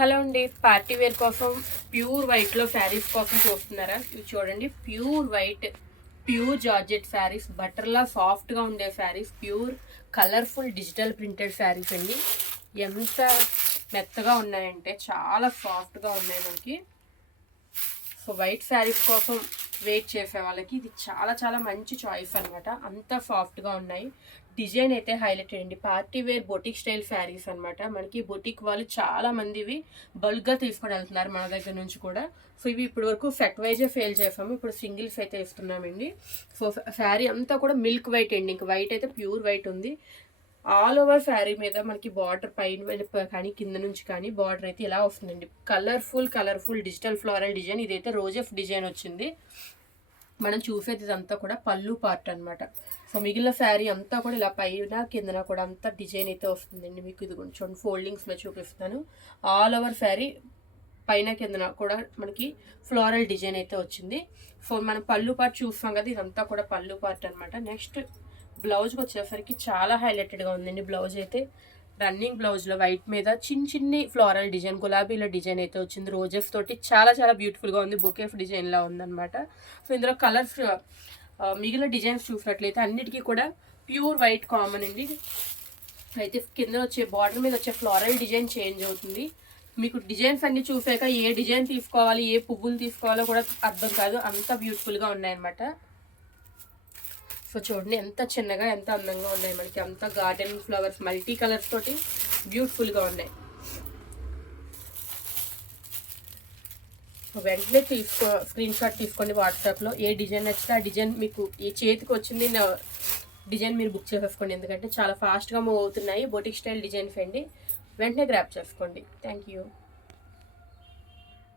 Hello అండి, party wear కోసం pure వైట్లో శారీస్ కోసం చూస్తున్నారా? ఇవి చూడండి, pure white, pure georgette sarees, బటర్లా సాఫ్ట్గా ఉండే sarees, pure colourful digital printed sarees అండి. ఎంత మెత్తగా ఉన్నాయంటే చాలా సాఫ్ట్గా ఉన్నాయి మనకి. సో వైట్ శారీస్ కోసం వెయిట్ చేసే వాళ్ళకి ఇది చాలా చాలా మంచి చాయిస్ అనమాట. అంత సాఫ్ట్గా ఉన్నాయి. డిజైన్ అయితే హైలైట్ అండి. Party wear boutique style saris అనమాట. మనకి బొటిక్ వాళ్ళు చాలా మంది ఇవి బల్క్గా తీసుకొని వెళ్తున్నారు మన దగ్గర నుంచి కూడా. సో ఇవి ఇప్పటి వరకు సెట్ వైజే ఫేల్ చేసాము, ఇప్పుడు సింగిల్స్ అయితే ఇస్తున్నామండి. సో శారీ అంతా కూడా మిల్క్ వైట్ అండి. ఇంక వైట్ అయితే ప్యూర్ వైట్ ఉంది. ఆల్ ఓవర్ శారీ మీద మనకి బార్డర్ పైన కానీ కింద నుంచి కానీ బార్డర్ అయితే ఇలా వస్తుందండి. Colourful digital floral design. ఇదైతే రోజెఫ్ డిజైన్ వచ్చింది. మనం చూసేది ఇదంతా కూడా పళ్ళు పార్ట్ అనమాట. సో మిగిలిన శారీ అంతా కూడా ఇలా పైన కిందన కూడా అంతా డిజైన్ అయితే వస్తుందండి. మీకు ఇది కొంచెం ఫోల్డింగ్స్లో చూపిస్తాను. ఆల్ ఓవర్ శారీ పైన కిందన కూడా మనకి ఫ్లోరల్ డిజైన్ అయితే వచ్చింది. సో మనం పళ్ళు పార్ట్ చూస్తాం కదా, ఇదంతా కూడా పళ్ళు పార్ట్ అనమాట. నెక్స్ట్ బ్లౌజ్కి వచ్చేసరికి చాలా హైలైటెడ్గా ఉందండి. బ్లౌజ్ అయితే రన్నింగ్ బ్లౌజ్లో వైట్ మీద చిన్ని ఫ్లోరల్ డిజైన్, గులాబీల డిజైన్ అయితే వచ్చింది. రోజెస్ తోటి చాలా చాలా బ్యూటిఫుల్గా ఉంది. బొకేఫ్ డిజైన్లా ఉందన్నమాట. సో ఇందులో కలర్స్ మిగిలిన డిజైన్స్ చూసినట్లయితే అన్నిటికీ కూడా ప్యూర్ వైట్ కామన్ అండి. అయితే కింద వచ్చే బార్డర్ మీద వచ్చే ఫ్లోరల్ డిజైన్ చేంజ్ అవుతుంది. మీకు డిజైన్స్ అన్ని చూసాక ఏ డిజైన్ తీసుకోవాలి, ఏ పువ్వులు తీసుకోవాలో కూడా అర్థం కాదు, అంత బ్యూటిఫుల్గా ఉన్నాయన్నమాట. సో చూడండి ఎంత చిన్నగా ఎంత అందంగా ఉన్నాయి. మనకి అంతా గార్డెన్ ఫ్లవర్స్ మల్టీ కలర్స్ తోటి బ్యూటిఫుల్గా ఉన్నాయి. సో వెంటనే స్క్రీన్ షాట్ తీసుకోండి వాట్సాప్లో. ఏ డిజైన్ నచ్చితే ఆ డిజైన్ మీకు ఏ చేతికి వచ్చింది డిజైన్ మీరు బుక్ చేసేసుకోండి. ఎందుకంటే చాలా ఫాస్ట్గా మూవ్ అవుతున్నాయి. బొటిక్ స్టైల్ డిజైన్స్ అండి. వెంటనే గ్రాప్ చేసుకోండి. Thank you.